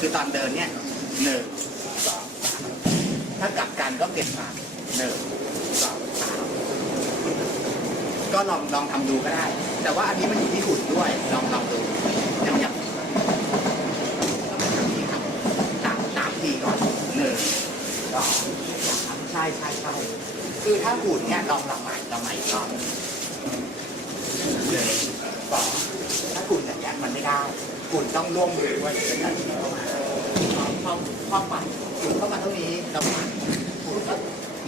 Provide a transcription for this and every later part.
คือตอนเดินเนี่ยหนึ่งสองถ้ากลับกันก็เปลี่ยนฝั่งหนึ่งสองสามก็ลองลองทำดูก็ได้ แต่ว่าอันนี้มันอยู่ที่หุ่นด้วย ลองลองดูอย่างอย่างก็เป็นแบบนี้ครับสามสามทีก่อนหนึ่งสองสามใช่ใช่ใช่คือถ้าหุ่นเนี่ยลองลองใหม่ลองใหม่อีกรอบหนึ่งสองถ้าหุ่นอย่างเงี้ยมันไม่ได้หุ่นต้องร่วมมือด้วยในกา รที่เข้ามาพอพอปัดหุ่นเข้ามาเท่านี้เราปันก็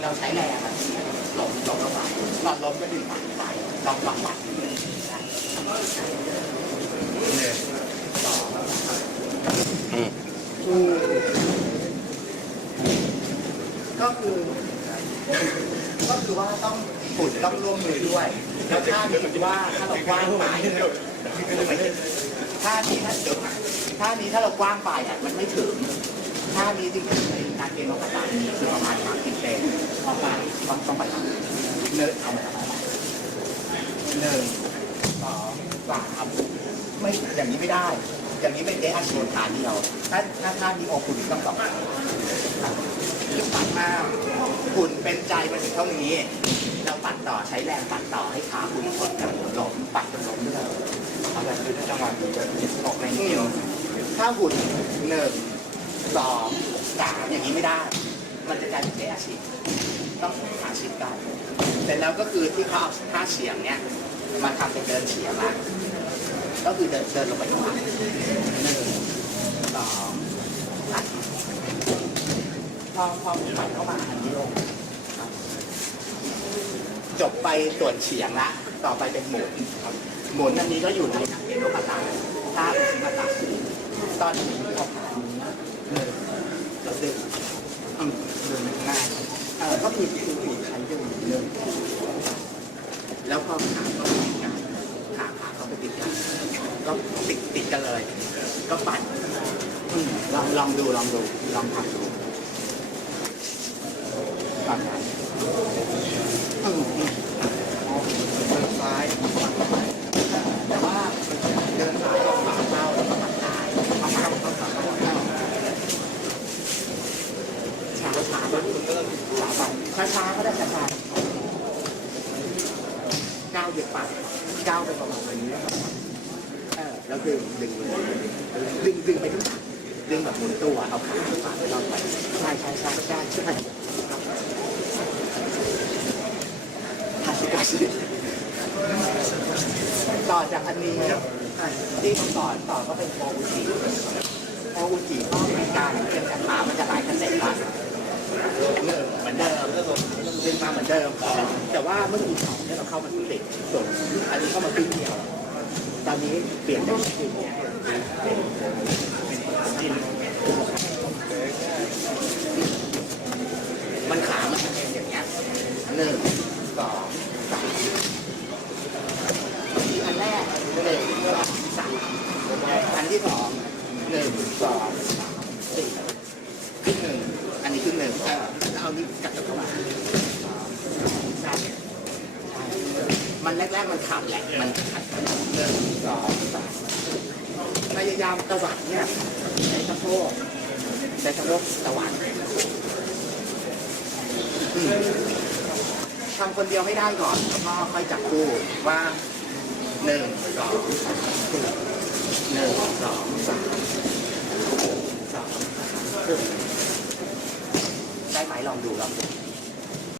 เราใช้แรงอะหลบหลบเข้าไปตอนล้มก็ดึงปัดไปลองลองปัดหนึ่งสอก็คือ ก็คือว่าต้องฝุ่นต้องร่วมมือด้วยแล้วถ้านี้ว่าถ้าเรากว้างไปถ้านี้ถ้าเดี๋ยวถ้านี้ถ้าเรากว้างไปอะมันไม่ถึง ถ้านี้จริงๆในการเรียนรู้ภาษายคือประมาณสามสิบเซนต้องไปต้องต้องไปเนื้อเอาไปทำอะไรหนึ่งสองสามไม่อย่างนี้ไม่ได้ อย่างนี้ไม่ได้อาชีพฐานเดียวถ้าถ้าท่านี้โอคุณต้องสองปัดมากหุ่นเป็นใจมันถึงเท่านี้ เราปัดต่อใช้แรงปัดต่อให้ขาหุ่นชนกับล้มปัดจนล้มด้วยเอาแบบคือถ้าจังหวะนี้จะออกแรงเดียวถ้าหุ่นหนึ่ง สองสามอย่างนี้ไม่ได้ มันจะกลายเป็นเจ๊อาชีพต้องหาชิปกันเสร็จแล้วก็คือที่เขาเอาท่าเฉียงเนี่ยมาทำเป็นเดินเฉียงละก็คือเดินเดินลงไปข้างหลังหนึ่งสองสามพอพอผมปัดเข้ามาอันนี้ลงครับจบไปส่วนเฉียงละ ต่อไปเป็นหมุนหมุนอันนี้ก็อยู่ในหนังเอ็นโรคาตาถ้าเป็นมาตัดตอนนี้เขา ขานี้หนึ่งแล้วดึงอืมดึงง่ายเออก็คือคือคือใช้ดึงหนึ่งแล้วพอขาก็ติดกันขาขาก็ไปติดกันก็ติดติดกันเลย ก็ปัดอืมลองลองดูลองดูลองทำดูฝั่นนอืมอืมเดินซ้ายแต่ว่าเดินซ้ายออกขวาเข้าแล้วก็ปัดซ้ายเข้าเข้าเข้าเข้าเข้าเข้าช้าช้าไป ช้าไปช้าช้าก็ได้ช้าช้าก้าวเยอะไปก้าวไปประมาณนี้เออแล้วดึงดึงดึงดึงไปทุกอย่างดึงแบบหมุนตัวเอาขาขาไปรอบไปใช่ใช่ใช่ใช่ใช่ฮาชิกาชิต่อจากอันนี้ที่ผมสอต่อก็เป็นโออุจิโออุจิก็มีการเรียนจากขามันจะหลายขั้นเสร็จละเหมือนเดิม อนเดิมแต่ว่าเมื่อกี้สองเนี่ยเราเข้ามาที่ติดส่วนอันนี้เข้ามาขึ้นเดียว ตอนนี้เปลี่ยนจากขึ้นเนี่ยเป็นดินมันขามันจะเป็นอย่างเงี้ยหนึ่งสองสามอันแรกหนึ่งสองสามอันที่สองหนึ่งสองสามสี่ขึ้นหนึ่งอันนี้ขึ้นหนึ่งเออแล้วเอานี้กลับเข้ามาใช่ใช่ันแรกๆมันขับแหละมันขัดหนึ่งสองสามพยายามตะวัดเนี่ยใช้สะโพกใช้สะโพกตวัดทำคนเดียวให้ได้ก่อนแล้วก็ค่อยจับคู่ว่าหนึ่งสองสามหนึ่งสองสามสองสามได้ไหมลองดูลองดู